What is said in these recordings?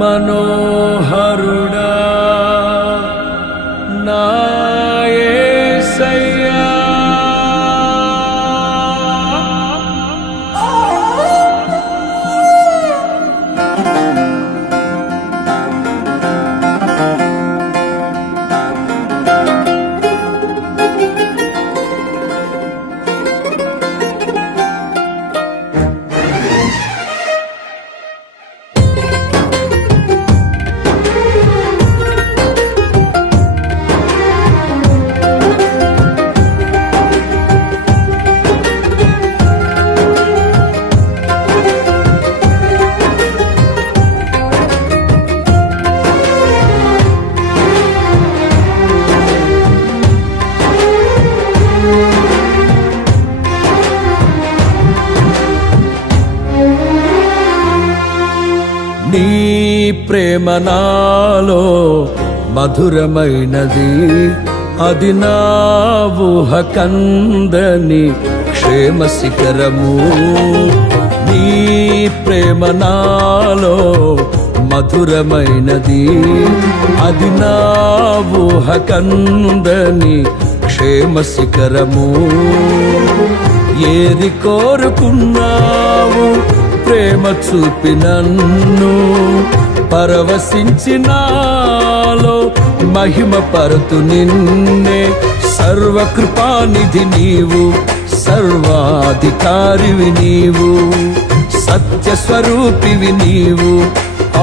మనోహరుడా నా యేసయ్యా. నీ ప్రేమ నాలో మధురమైనది, అది నా ఊహ కందని క్షేమ శిఖరము. నీ ప్రేమ నాలో మధురమైనది, అది నా ఊహ కందని క్షేమ శిఖరము. ఏది కోరుకున్నావు ప్రేమ చూపి నన్ను పరవశించినాలో మహిమ పరతు నిన్నే. సర్వకృపానిధి నీవు, సర్వాధికారివి నీవు, సత్యస్వరూపివి నీవు,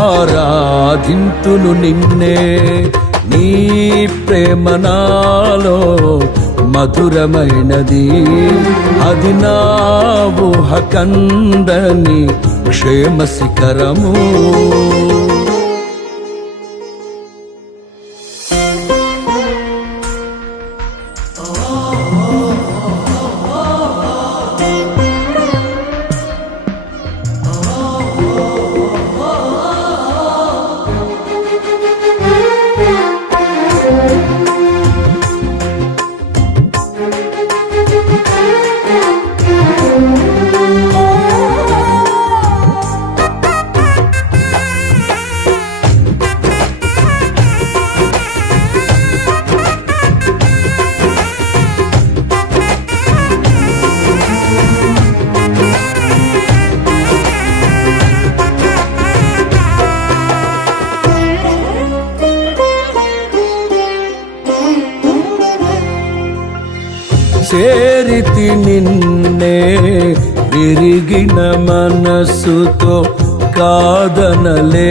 ఆరాధింతును నిన్నే. నీ ప్రేమ నాలో మధురమైనది, అది నా ఊహ కందని క్షేమ శిఖరము. చేరితి నిన్నే విరిగిన మనసుతో, కాదనలేదే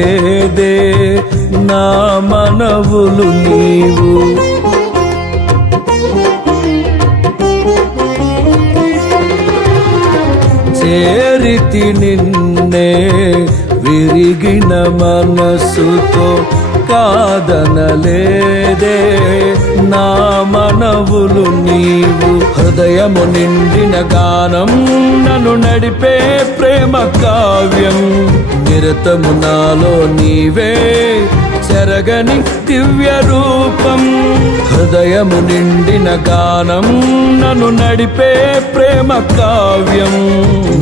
నా మనవులు నీవు. చేరితి నిన్నే విరిగిన మనసుతో, కాదనలేదే నా మనవులు నీవు. హృదయము నిండిన గానం నన్ను నడిపే ప్రేమ కావ్యం, నిరతము నాలో నీవే చెరగని దివ్య రూపం. హృదయము నిండిన గానం నన్ను నడిపే ప్రేమ కావ్యం,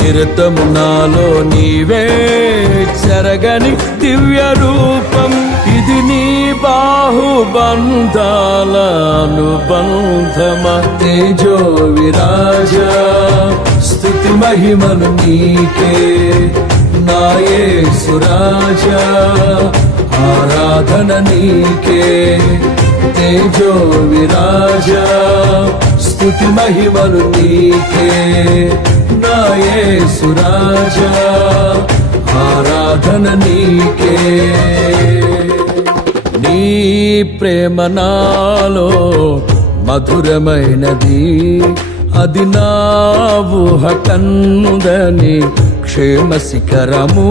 నిరతము నాలో నీవే చెరగని దివ్య రూపం. ఇది నీ బాహుబంధాల అనుబంధమ. తేజో విరాజా స్తుతి మహిమను నీకే నా యేసు రాజా, ఆరాధన నీకే. తేజో విరాజా స్తుతి మహిమను నీకే నా యేసు రాజా, ఆరాధన నీకే. నీ ప్రేమ నాలో మధురమైనది, అది నా ఊహ కందని క్షేమ శిఖరము.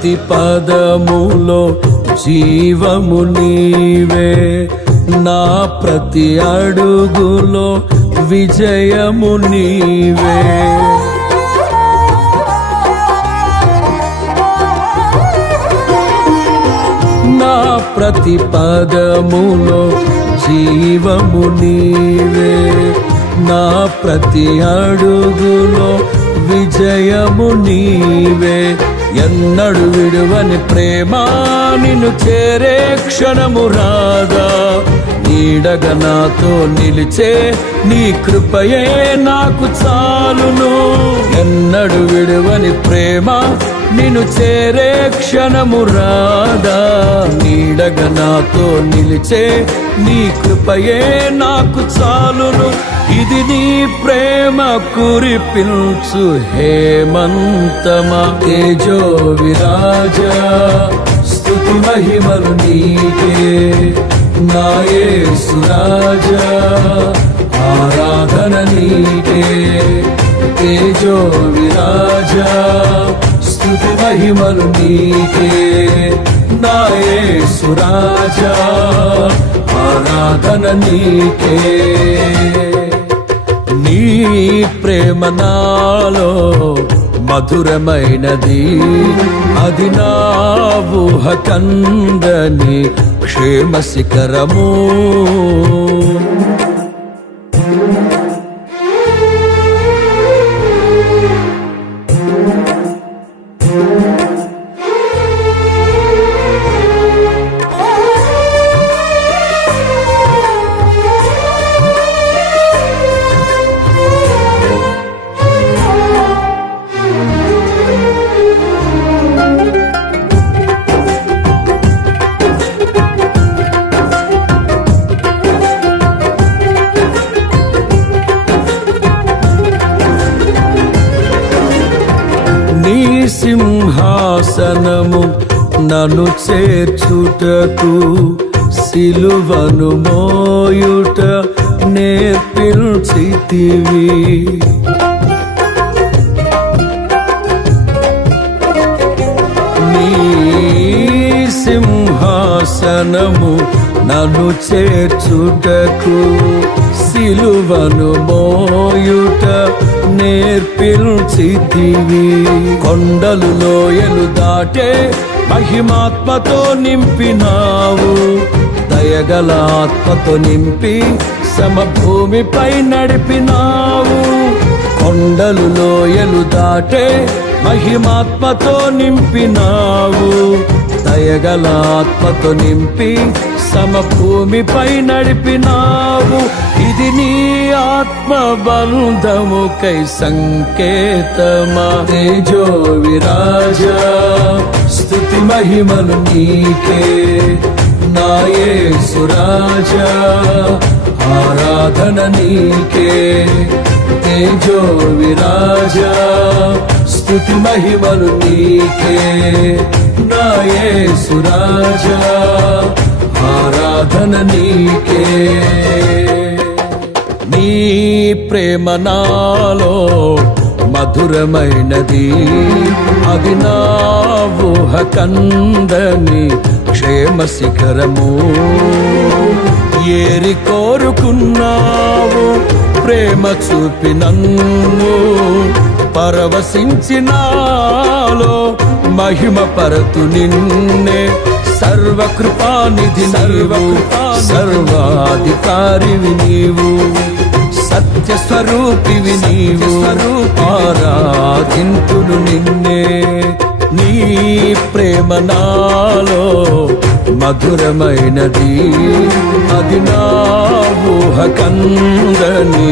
ప్రతి పదములో జీవము నీవే, నా ప్రతి అడుగులో విజయము నీవే. నా ప్రతి పదములో జీవము నీవే, నా ప్రతి అడుగులో విజయము నీవే. ఎన్నడు విడువని ప్రేమ నిన్ను చేరే క్షణము రాదా, నీడగా నాతో నిలిచే నీ కృపయే నాకు చాలును. ఎన్నడు విడువని ప్రేమ నిన్ను చేరే క్షణము రాదా, నీడగా నాతో నిలిచే నీ కృపయే నాకు చాలును. ఇది నీ ప్రేమ కురిపించు హేమంతమా, తేజో విరాజా స్తుతి మహిమలు నీకే. నా యేసు రాజా ఆరాధన నీకే, తేజో విరాజా స్తుతి మహిమలు నీకే. నా యేసు రాజా ఆరాధన నీకే. నీ ప్రేమ నాలో మధురమైనది, అది నా ఊహ కందని క్షేమ శిఖరము. నీ సింహాసనము నన్ను చేర్చుటకు, సిలువను మోయుట నేర్పించితివి. నీ సింహాసనము నన్ను చేర్చుటకు, సిలువను మోయుట నేర్పించితివి. కొండలు లోయలు దాటే మహిమాత్మతో నింపినావు, దయగల ఆత్మతో నింపి సమభూమిపై నడిపినావు. కొండలు లోయలు దాటే మహిమాత్మతో నింపినావు, దయగల ఆత్మతో నింపి సమభూమిపై నడిపినావు. ఇది నీ ఆత్మ బంధముకై సంకేతమా, తేజో విరాజా స్తుతి మహిమలు నీకే. నా యేసు రాజా ఆరాధన నీకే, తేజో విరాజా స్తుతి మహిమలు నీకే. నా యేసు రాజా ఆరాధన నీకే. నీ ప్రేమ నాలో మధురమైనది, అది నా ఊహ కందని క్షేమ శిఖరము. ఏరి కోరుకున్నావు ప్రేమ చూపి నన్ను, పరవశించినాలో మహిమ పరతు నిన్నే. సర్వకృపానిధి నీవు, సర్వాధికారివి నీవు, సత్య స్వరూపివి నీవు, ఆరాధింతును నిన్నే. నీ ప్రేమ నాలో మధురమైనది, అది నా ఊహ కందని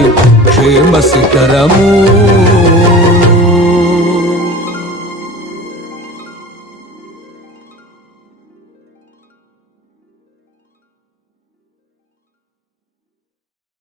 క్షేమ శిఖరము.